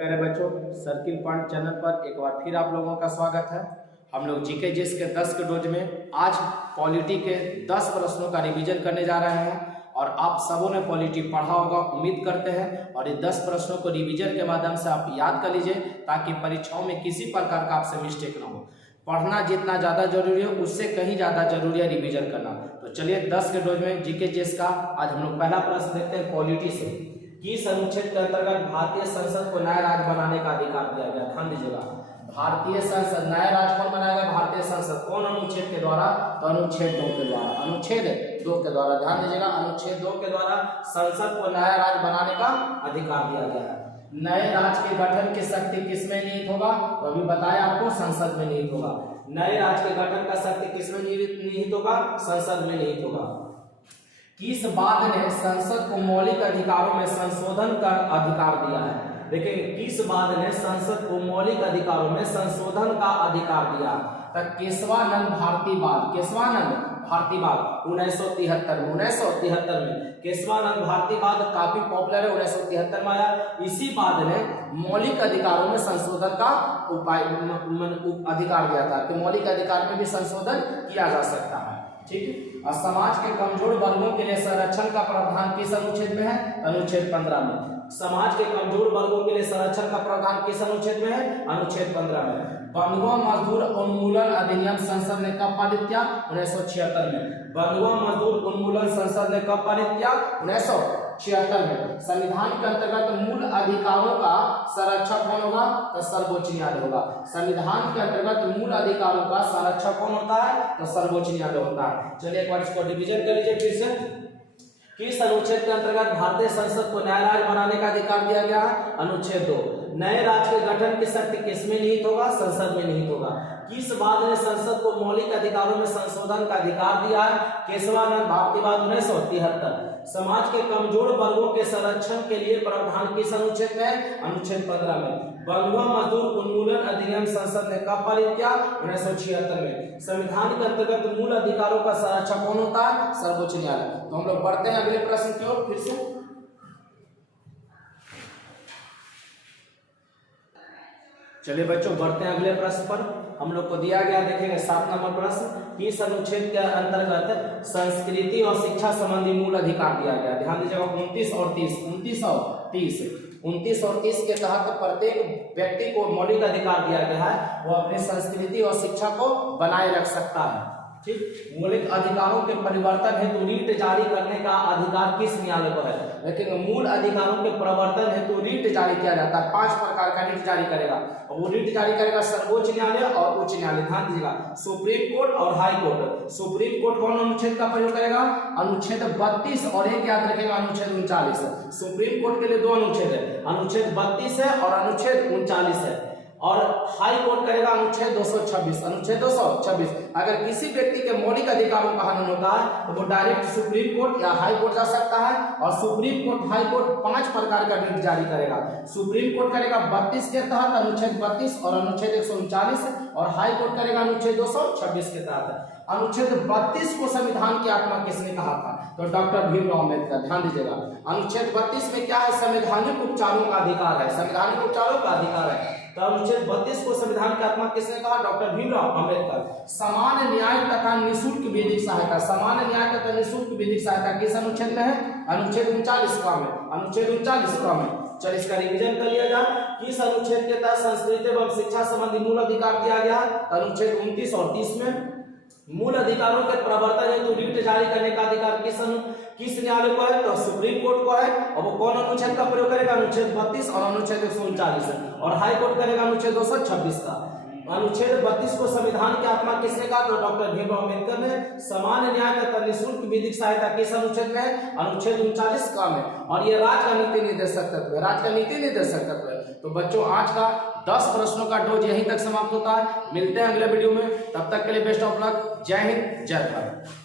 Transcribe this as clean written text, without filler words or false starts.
प्यारे बच्चों, circle point channel पर एक बार फिर आप लोगों का स्वागत है। हम लोग जीके जीएस के 10 के डोज में आज पॉलिटी के 10 प्रश्नों का रिवीजन करने जा रहे हैं और आप सबों ने पॉलिटी पढ़ा होगा उम्मीद करते हैं। और ये 10 प्रश्नों को रिवीजन के माध्यम से आप याद कर लीजिए ताकि परीक्षाओं में किसी प्रकार का आपसे मिस्टेक ना हो। पढ़ना जितना ज़्यादा जरूरी है उससे कहीं ज़्यादा जरूरी है रिवीजन करना। तो चलिए 10 के डोज में जीके जीएस का आज हम लोग पहला प्रश्न देखते हैं पॉलिटी से। किस अनुच्छेद के अंतर्गत भारतीय संसद को नया राज्य बनाने का अधिकार दिया गया? ध्यान दीजिएगा, भारतीय संसद नया राज्य कौन बनाएगा? भारतीय संसद। कौन अनुच्छेद के द्वारा? तो अनुच्छेद 2 के द्वारा। अनुच्छेद 2 के द्वारा, ध्यान दीजिएगा, अनुच्छेद 2 के द्वारा संसद को नया राज्य बनाने का अधिकार दिया गया है। नए राज्य के गठन की शक्ति किसमें निहित होगा? तो अभी बताया आपको, संसद में निहित होगा। नए राज्य के गठन का शक्ति किसमें निहित होगा? संसद में निहित होगा। किस बात ने संसद को मौलिक अधिकारों में संशोधन का अधिकार दिया है? देखिए, किस बात ने संसद को मौलिक अधिकारों में संशोधन का अधिकार दिया? तो केशवानंद भारतीवाद, केशवानंद भारतीवाद 1973 में केशवानंद भारतीवाद काफी पॉपुलर है, 1973 में आया। इसी बाद ने मौलिक अधिकारों में संशोधन का अधिकार दिया था कि मौलिक अधिकार में भी संशोधन किया जा सकता है। ठीक है। और समाज के कमजोर वर्गों के लिए संरक्षण का प्रावधान किस अनुच्छेद में है? अनुच्छेद 15 में। समाज के कमजोर वर्गों के लिए संरक्षण का प्रावधान किस अनुच्छेद में है? अनुच्छेद 15 में। बंधुआ मजदूर उन्मूलन अधिनियम संसद ने कब पारित किया? 1976 में। बंधुआ मजदूर उन्मूलन संसद ने कब पारित किया? 1976 में। संविधान के अंतर्गत मूल अधिकारों का संरक्षक कौन होगा? तो सर्वोच्च न्यायालय होगा। संविधान के अंतर्गत मूल अधिकारों का संरक्षक कौन होता है? तो सर्वोच्च न्यायालय होता है। चलिए एक बार इसको रिवीजन कर लीजिए फिर से। किस अनुच्छेद के अंतर्गत भारतीय संसद को नया राज्य बनाने का अधिकार दिया गया? अनुच्छेद 2। नए राज्य के गठन की शक्ति किसमें निहित होगा? संसद में निहित होगा। किस बात ने संसद को मौलिक अधिकारों में संशोधन का अधिकार दिया है? केशवानंद भारतीवाद 1973। समाज के कमजोर वर्गों के संरक्षण के लिए प्रावधान किस अनुच्छेद में? अनुच्छेद 15 में। बंधुआ मजदूर उन्मूलन अधिनियम संसद ने कब पारित किया? 1976 में। संविधान के अंतर्गत मूल अधिकारों का संरक्षक कौन होता है? सर्वोच्च न्यायालय। तो हम लोग बढ़ते हैं अगले प्रश्न की ओर फिर से। चलिए बच्चों, बढ़ते हैं अगले प्रश्न पर। हम लोग को दिया गया, देखेंगे 7 नंबर प्रश्न। किस अनुच्छेद के अंतर्गत संस्कृति और शिक्षा संबंधी मूल अधिकार दिया गया? ध्यान दीजिएगा, 29 और 30 29 और 30 के तहत प्रत्येक व्यक्ति को मौलिक अधिकार दिया गया है, वो अपनी संस्कृति और शिक्षा को बनाए रख सकता है। ठीक। मौलिक अधिकारों के परिवर्तन हेतु रीट जारी करने का अधिकार किस न्यायालय को है? लेकिन मूल अधिकारों के प्रवर्तन हेतु रीट जारी किया जाता है। 5 प्रकार का रीट जारी करेगा, वो रीट जारी करेगा सर्वोच्च न्यायालय और उच्च न्यायालय। ध्यान दीजिएगा, सुप्रीम कोर्ट और हाई कोर्ट। सुप्रीम कोर्ट कौन अनुच्छेद का प्रयोग करेगा? अनुच्छेद 32 और एक याद रखेगा, अनुच्छेद 39। सुप्रीम कोर्ट के लिए 2 अनुच्छेद है, अनुच्छेद 32 है और अनुच्छेद 39 है। और हाई कोर्ट करेगा अनुच्छेद 226, अनुच्छेद 226। अगर किसी व्यक्ति के मौलिक अधिकारों का हनन होता है तो वो डायरेक्ट सुप्रीम कोर्ट या हाई कोर्ट जा सकता है। और सुप्रीम कोर्ट, हाई कोर्ट 5 प्रकार का रीट जारी करेगा। सुप्रीम कोर्ट करेगा 32 के तहत, अनुच्छेद 32 और अनुच्छेद 139, और हाई कोर्ट करेगा अनुच्छेद 226 के तहत। अनुच्छेद 32 को संविधान की आत्मा किसने कहा था? तो डॉक्टर भीमराव अम्बेडकर। ध्यान दीजिएगा, अनुच्छेद 32 में क्या है? संवैधानिक उपचारों का अधिकार है, संवैधानिक उपचारों का अधिकार है। तो अनुच्छेद 32 को संविधान की आत्मा किसने कहा? डॉक्टर भीमराव अम्बेडकर। सामान्य न्याय तथा निःशुल्क विधिक सहायता, सामान्य न्याय तथा निःशुल्क विधिक सहायता किस अनुच्छेद में है? अनुच्छेद 39 का में, अनुच्छेद 39 का में। चलिए इसका रिवीजन कर लिया जाए। किस अनुच्छेद के तहत संस्कृति एवं शिक्षा संबंधी मूल अधिकार दिया गया? अनुच्छेद 29 और 30 में। मूल अधिकारों के प्रवर्तन हेतु रीट जारी करने का अधिकार किस न्यायालय को है? तो सुप्रीम कोर्ट को है। और वो कौन अनुच्छेद का प्रयोग करेगा? अनुच्छेद 32 और अनुच्छेद 139। और हाई कोर्ट करेगा अनुच्छेद 226 का। अनुच्छेद 32 को संविधान की आत्मा किसने कहा? तो डॉक्टर भीमराव अम्बेडकर ने। सामान्य न्याय तथा निःशुल्क विधिक सहायता किस अनुच्छेद में है? अनुच्छेद 39 का में। और ये राज्य का नीति निर्देशक तत्व है, राज्य का नीति निर्देशक तत्व है। तो बच्चों, आज का 10 प्रश्नों का डोज यहीं तक समाप्त होता है। मिलते हैं अगले वीडियो में, तब तक के लिए बेस्ट ऑफ लक। जय हिंद, जय भारत।